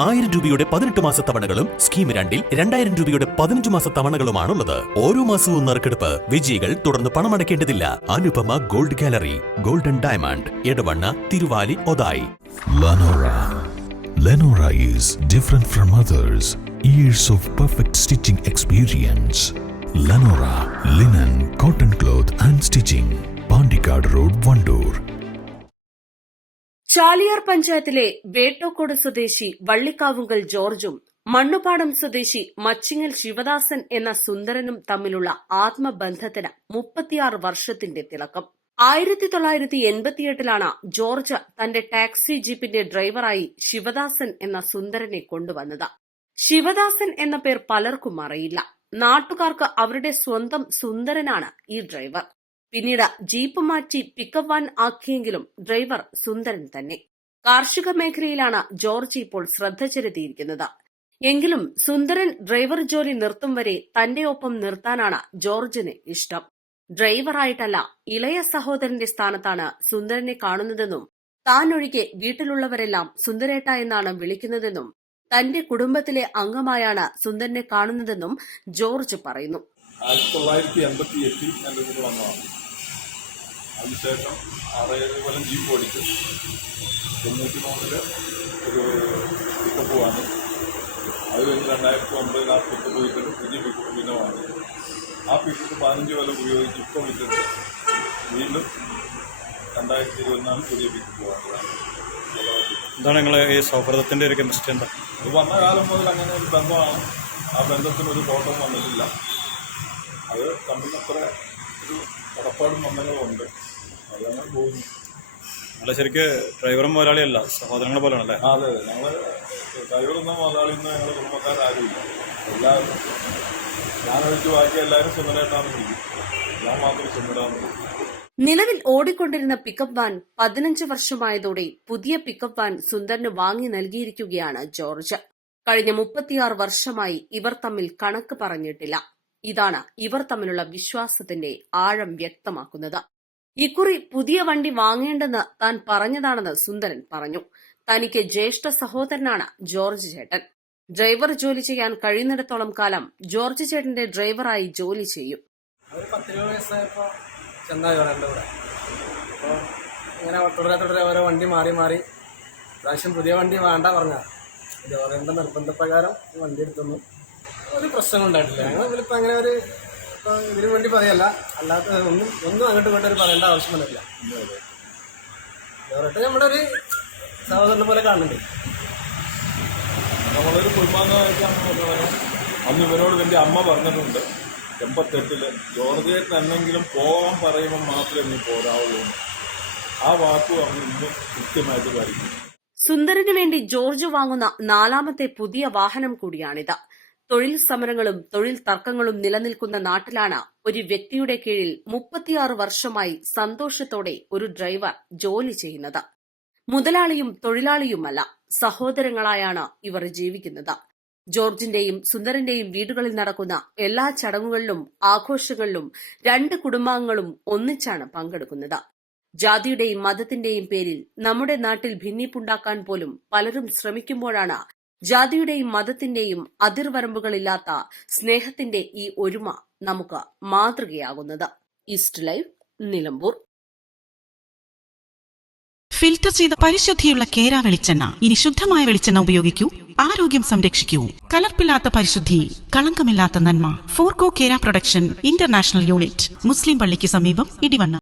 1000 രൂപയുടെ 18 മാസ തവണകളും സ്കീം 2-ൽ 2000 രൂപയുടെ 15 മാസ തവണകളുമാണുള്ളത്. ഓരോ മാസവും നറുക്കെടുപ്പ്. വിജയികൾ തുടർന്ന് പണമടയ്ക്കേണ്ടതില്ല. Anupama gold gallery, golden diamond, Edavanna, Thiruvali, Othayi. Lenora is different from others. Years of perfect stitching experience. Lenora linen, cotton cloth and stitching. Pandikad Road, Vandoor. Chaliyar പഞ്ചായത്തിലെ വേട്ടോക്കോട് സ്വദേശി വള്ളിക്കാവുങ്കൽ ജോർജും മണ്ണുപാടം സ്വദേശി മച്ചിങ്ങൽ ശിവദാസൻ എന്ന സുന്ദരനും തമ്മിലുള്ള ആത്മബന്ധത്തിന് 36 വർഷത്തിന്റെ തിളക്കം. 1988-ലാണ് ജോർജ് തന്റെ ടാക്സി ജീപ്പിന്റെ ഡ്രൈവറായി ശിവദാസൻ എന്ന സുന്ദരനെ കൊണ്ടുവന്നത്. ശിവദാസൻ എന്ന പേർ പലർക്കും അറിയില്ല. നാട്ടുകാർക്ക് അവരുടെ സ്വന്തം സുന്ദരനാണ് ഈ ഡ്രൈവർ. പിന്നീട് ജീപ്പ് മാറ്റി പിക്കപ്പ് വാൻ ആക്കിയെങ്കിലും ഡ്രൈവർ സുന്ദരൻ തന്നെ. കാർഷിക മേഖലയിലാണ് ജോർജ് ഇപ്പോൾ ശ്രദ്ധ ചെലുത്തിയിരിക്കുന്നത്. എങ്കിലും സുന്ദരൻ ഡ്രൈവർ ജോലി നിർത്തും വരെ തന്റെ ഒപ്പം നിർത്താനാണ് ജോർജിന് ഇഷ്ടം. ഡ്രൈവറായിട്ടല്ല, ഇളയ സഹോദരന്റെ സ്ഥാനത്താണ് സുന്ദരനെ കാണുന്നതെന്നും താൻ ഒഴികെ വീട്ടിലുള്ളവരെല്ലാം സുന്ദരേട്ട എന്നാണ് വിളിക്കുന്നതെന്നും തന്റെ കുടുംബത്തിലെ അംഗമായാണ് സുന്ദരനെ കാണുന്നതെന്നും ജോർജ് പറയുന്നു. 1988 ഞാൻ ഇതിൽ വന്നതാണ്. അതിനുശേഷം 6-7 കൊല്ലം ജീപ്പ് ഓടിച്ചു. 93 ഒരു പിക്കപ്പ് വാങ്ങി. അത് കഴിഞ്ഞ് 2009 ആ പിക്കപ്പ് വിറ്റിട്ട് പുതിയ പിക്കപ്പ് പിന്നെ വാങ്ങി. ആ പിക്കപ്പ് 15 കൊല്ലം ഉപയോഗിച്ച് ഇപ്പോൾ വിറ്റിട്ട് വീണ്ടും 2024 പുതിയ പിക്കപ്പ് വാങ്ങുകയാണ്. എന്താണ് നിങ്ങൾ ഈ സൗഹൃദത്തിൻ്റെ ഒരു കെമിസ്ട്രി എന്താ? ഇത് വന്ന കാലം മുതൽ അങ്ങനെ ഒരു ബന്ധമാണ്. ആ ബന്ധത്തിനൊരു കോട്ടം വന്നിട്ടില്ല. അത് തമ്മിൽ അത്ര ഒരു കടപ്പാടും ബന്ധങ്ങളും ഉണ്ട്. അതങ്ങനെ പോകുന്നു. നല്ല ശരിക്ക് ഡ്രൈവറും മുതലാളിയല്ല, സഹോദരങ്ങളെ പോലെയാണല്ലേ? അതെ, ഞങ്ങൾ ഡ്രൈവറൊന്നും മുതലാളിയൊന്നും ഞങ്ങളുടെ കുടുംബക്കാരാരുമില്ല. എല്ലാവരും ഞാനൊഴിച്ച് ബാക്കി എല്ലാവരും സുന്ദരേട്ടാന്ന് വിളിക്കും. ഞാൻ മാത്രം സുന്ദരാന്ന് വിളിക്കും. നിലവിൽ ഓടിക്കൊണ്ടിരുന്ന പിക്കപ്പ് വാൻ 15 വർഷമായതോടെ പുതിയ പിക്കപ്പ് വാൻ സുന്ദരന് വാങ്ങി നൽകിയിരിക്കുകയാണ് ജോർജ്. കഴിഞ്ഞ 36 വർഷമായി ഇവർ തമ്മിൽ കണക്ക് പറഞ്ഞിട്ടില്ല. ഇതാണ് ഇവർ തമ്മിലുള്ള വിശ്വാസത്തിന്റെ ആഴം വ്യക്തമാക്കുന്നത്. ഇക്കുറി പുതിയ വണ്ടി വാങ്ങേണ്ടെന്ന് താൻ പറഞ്ഞതാണെന്ന് സുന്ദരൻ പറഞ്ഞു. തനിക്ക് ജ്യേഷ്ഠ സഹോദരനാണ് ജോർജ് ചേട്ടൻ. ഡ്രൈവർ ജോലി ചെയ്യാൻ കഴിയുന്നിടത്തോളം കാലം ജോർജ് ചേട്ടന്റെ ഡ്രൈവറായി ജോലി ചെയ്യും. 10 വയസ്സായപ്പോൾ ചെന്നായി എൻ്റെ കൂടെ. അപ്പോൾ ഇങ്ങനെ തുടരെ ഓരോ വണ്ടി മാറി പ്രാവശ്യം പുതിയ വണ്ടി വേണ്ട പറഞ്ഞാൽ ജോറിൻ്റെ നിർബന്ധപ്രകാരം വണ്ടി എടുത്തൊന്നും ഒരു പ്രശ്നം ഉണ്ടായിട്ടില്ല. ഞങ്ങൾ ഇതിലിപ്പോൾ അങ്ങനെ ഒരു ഇതിനു വേണ്ടി പറയല്ല, അല്ലാത്ത ഒന്നും അങ്ങോട്ടും ഇങ്ങോട്ടും പറയേണ്ട ആവശ്യം വന്നിട്ടില്ല. ജോറേട്ട് നമ്മുടെ ഒരു സഹോദരനെ പോലെ കാണുന്നുണ്ട്. നമ്മളൊരു കുടുംബാംഗമായിട്ടാണ് പറഞ്ഞത്. അന്ന് ഇവരോട് എൻ്റെ അമ്മ പറഞ്ഞിട്ടുണ്ട് 88 ജോർജേട്ടൻ എന്നെങ്കിലും പോകാൻ പറയുമ്പോൾ മാത്രമേ നീ പോരാവുള്ളൂ. ആ വാക്കും അവൻ ഇന്ന് കൃത്യമായിട്ട് പാലിക്കും. സുന്ദരന് വേണ്ടി ജോർജ് വാങ്ങുന്ന 4ാമത്തെ പുതിയ വാഹനം കൂടിയാണിത്. തൊഴിൽ സമരങ്ങളും തൊഴിൽ തർക്കങ്ങളും നിലനിൽക്കുന്ന നാട്ടിലാണ് ഒരു വ്യക്തിയുടെ കീഴിൽ 36 വർഷമായി സന്തോഷത്തോടെ ഒരു ഡ്രൈവർ ജോലി ചെയ്യുന്നത്. മുതലാളിയും തൊഴിലാളിയുമല്ല, സഹോദരങ്ങളായാണ് ഇവർ ജീവിക്കുന്നത്. ജോർജിന്റെയും സുന്ദരന്റെയും വീടുകളിൽ നടക്കുന്ന എല്ലാ ചടങ്ങുകളിലും ആഘോഷങ്ങളിലും 2 കുടുംബാംഗങ്ങളും ഒന്നിച്ചാണ് പങ്കെടുക്കുന്നത്. ജാതിയുടെയും മതത്തിന്റെയും പേരിൽ നമ്മുടെ നാട്ടിൽ ഭിന്നിപ്പുണ്ടാക്കാൻ പോലും പലരും ശ്രമിക്കുമ്പോഴാണ് ജാതിയുടെയും മതത്തിന്റെയും അതിർവരമ്പുകളില്ലാത്ത സ്നേഹത്തിന്റെ ഈ ഒരുമ നമുക്ക് മാതൃകയാകുന്നത്. East Live, Nilambur. ഫിൽറ്റർ ചെയ്ത പരിശുദ്ധിയുള്ള കേര വെളിച്ചെണ്ണ. ഇനി ശുദ്ധമായ വെളിച്ചെണ്ണ ഉപയോഗിക്കൂ, ആരോഗ്യം സംരക്ഷിക്കൂ. കലർപ്പില്ലാത്ത പരിശുദ്ധി, കളങ്കമില്ലാത്ത നന്മ. ഫോർകോ കേര പ്രൊഡക്ഷൻ ഇന്റർനാഷണൽ യൂണിറ്റ്, മുസ്ലിം പള്ളിക്ക് സമീപം, ഇടിവണ്ണ.